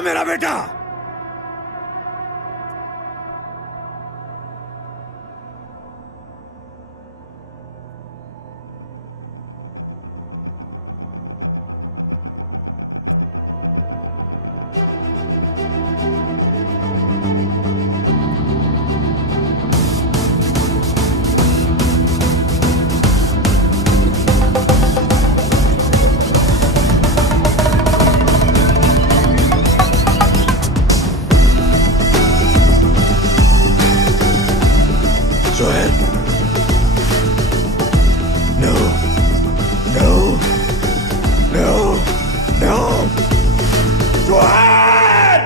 है मेरा बेटा? Sohail? No. No. No. No. Sohail!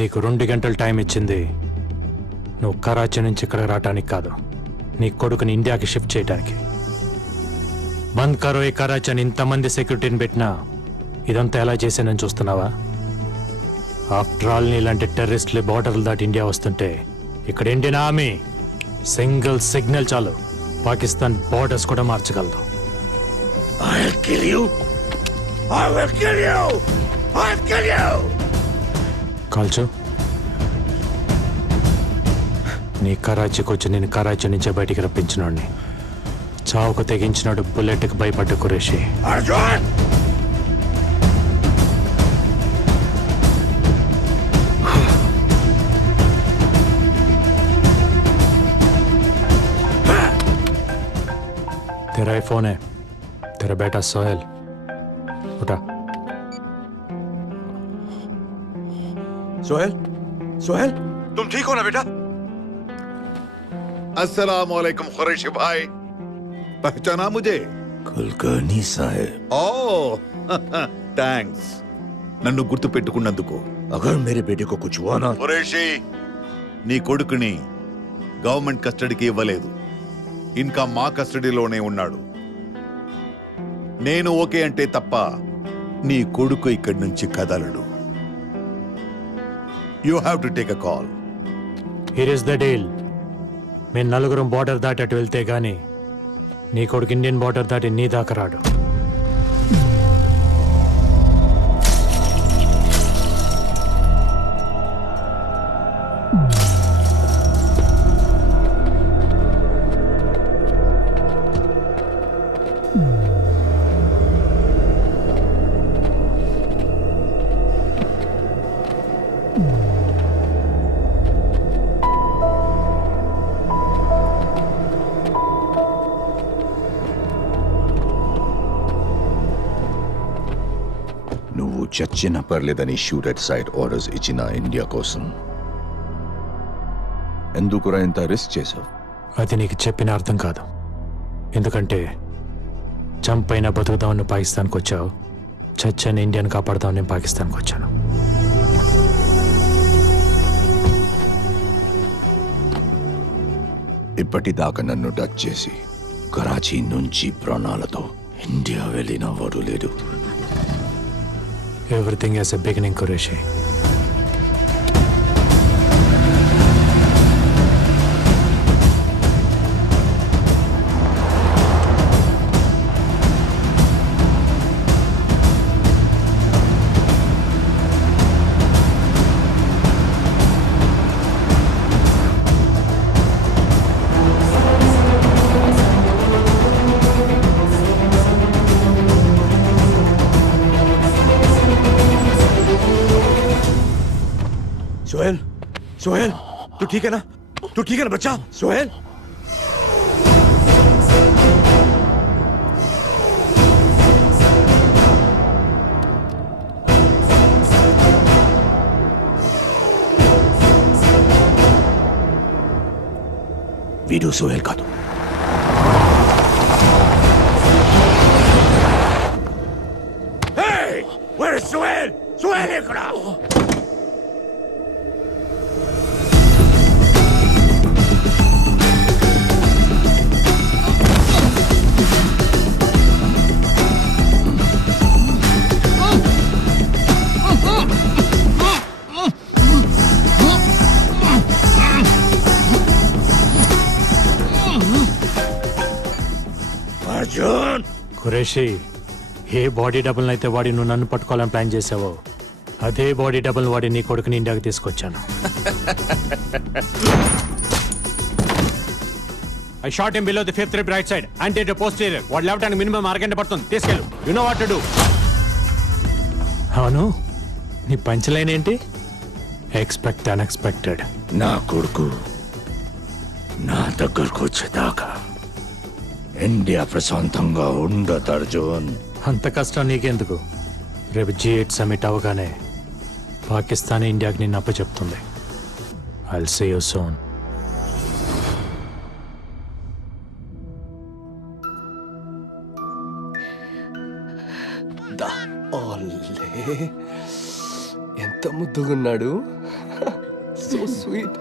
నీకు 2 గంటలు టైం ఇచ్చింది నువ్వు కరాచీ నుంచి ఇక్కడ రావటానికి కాదు, నీ కొడుకుని ఇండియాకి షిఫ్ట్ చేయడానికి. బంద్ కరో ఈ కరాచీ అని ఇంతమంది సెక్యూరిటీని పెట్టినా ఇదంతా ఎలా చేశానని చూస్తున్నావా? ఆఫ్టర్ ఆల్ నీలాంటి టెర్రరిస్టులు బార్డర్లు దాటి ఇండియా వస్తుంటే ఇక్కడ ఇండియన్ ఆర్మీ సింగిల్ సిగ్నల్ చాలు పాకిస్తాన్ బార్డర్స్ కూడా మార్చగలదు. I'll kill you. I will kill you. I'll kill you. కాల్చు. నీ కరాచీకి వచ్చి నేను కరాచీ నుంచే బయటికి రప్పించినోడిని. చావుకు తెగించినాడు బుల్లెట్కి భయపడ్డ కురేషి. Arjun! तेरा ही फोन है, तेरा बेटा सोहेल. उठा. सोहेल? सोहेल? तुम ठीक हो ना बेटा? अस्सलाम वालेकुम कुरैशी भाई, पहचाना मुझे? कुलकर्णी साहब. ఓ థ్యాంక్స్ నన్ను గుర్తు పెట్టుకున్నందుకు. अगर मेरे बेटे को कुछ हुआ ना కురేషి, నీ కొడుకుని గవర్నమెంట్ కస్టడీకి ఇవ్వలేదు, ఇంకా మా కస్టడీలోనే ఉన్నాడు. నేను ఓకే అంటే తప్ప నీ కొడుకు ఇక్కడి నుంచి కదలడు. You have to take a call. Here is the deal. మేము నలుగురం బార్డర్ దాటి అటు వెళ్తే గానీ నీ కొడుకు ఇండియన్ బార్డర్ దాటి నీ దాకా రాడు. నువ్వు చచ్చిన పర్లేదని షూట్ ఎట్ సైట్ ఆర్డర్స్ ఇచ్చిన ఇండియా కోసం ఎందుకురా ఇంత రిస్క్ చేశావు? అది నీకు చెప్పిన అర్థం కాదు. ఎందుకంటే చంపైనా బతుకుదామని పాకిస్తాన్కి వచ్చావు, చచ్చని ఇండియాని కాపాడుదామని నేను పాకిస్తాన్కి వచ్చాను. ఇప్పటిదాకా నన్ను టచ్ చేసి కరాచీ నుంచి ప్రాణాలతో ఇండియా వెళ్ళిన వాడు లేడు. Everything has a beginning Qureshi. Sohail? Sohail? तू ठीक है ना? तू ठीक है ना बच्चा? सोहेल? वीडियो सोहेल का दो. Hey! Where is Sohail? Sohail एकड़ा. Arjun! Qureshi, a body double అయితే వాడి నువ్వు నన్ను పట్టుకోవాలని ప్లాన్ చేసావో అదే బాడీ డబుల్ వాడి నీ కొడుకుని ఇండియాకి తీసుకొచ్చాను. I shot him below the fifth rib right side anterior posterior. వాడు లేవటానికి మినిమం అరగంట పడుతుంది. తీసుకెళ్ళు. You know what to do. అవును, నీ పంచలైన్ ఏంటి? Expect unexpected. నా కొడుకు నా దగ్గరకు వచ్చేదాకా ఇండియా ప్రశాంతంగా ఉండదు అర్జున్. అంత కష్టం నీకెందుకు? రేపు G8 సమిట్ అవగానే పాకిస్తాన్ ఇండియాకి నిన్ను అప్పచెప్తుంది. I'll see you soon. ఎంత ముద్దుగున్నాడు. So sweet.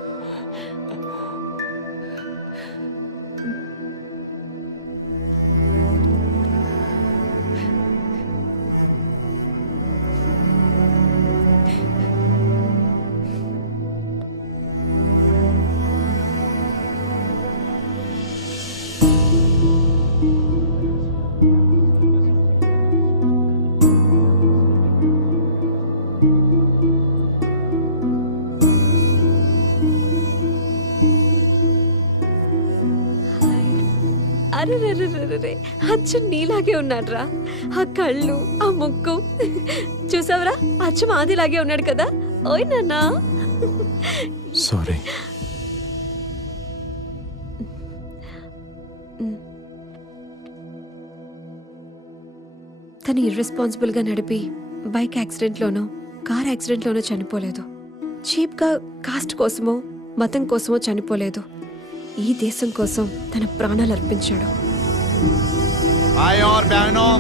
అరే అచ్చు నీలాగే ఉన్నాడ్రా. ఆ కళ్ళు, ఆ ముక్కు చూసావరా? అచ్చు మాదిలాగే ఉన్నాడు కదా. ఓయ్ నాన్నా. సారీ. తను ఇర్రెస్పాన్సిబుల్ గా నడిపి బైక్ యాక్సిడెంట్ లోనో కార్ యాక్సిడెంట్ లోనో చనిపోలేదు. చీప్ గా కాస్ట్ కోసమో మతం కోసమో చనిపోలేదు. ఈ దేశం కోసం తన ప్రాణాలు అర్పించాడు. भाई और बहनों,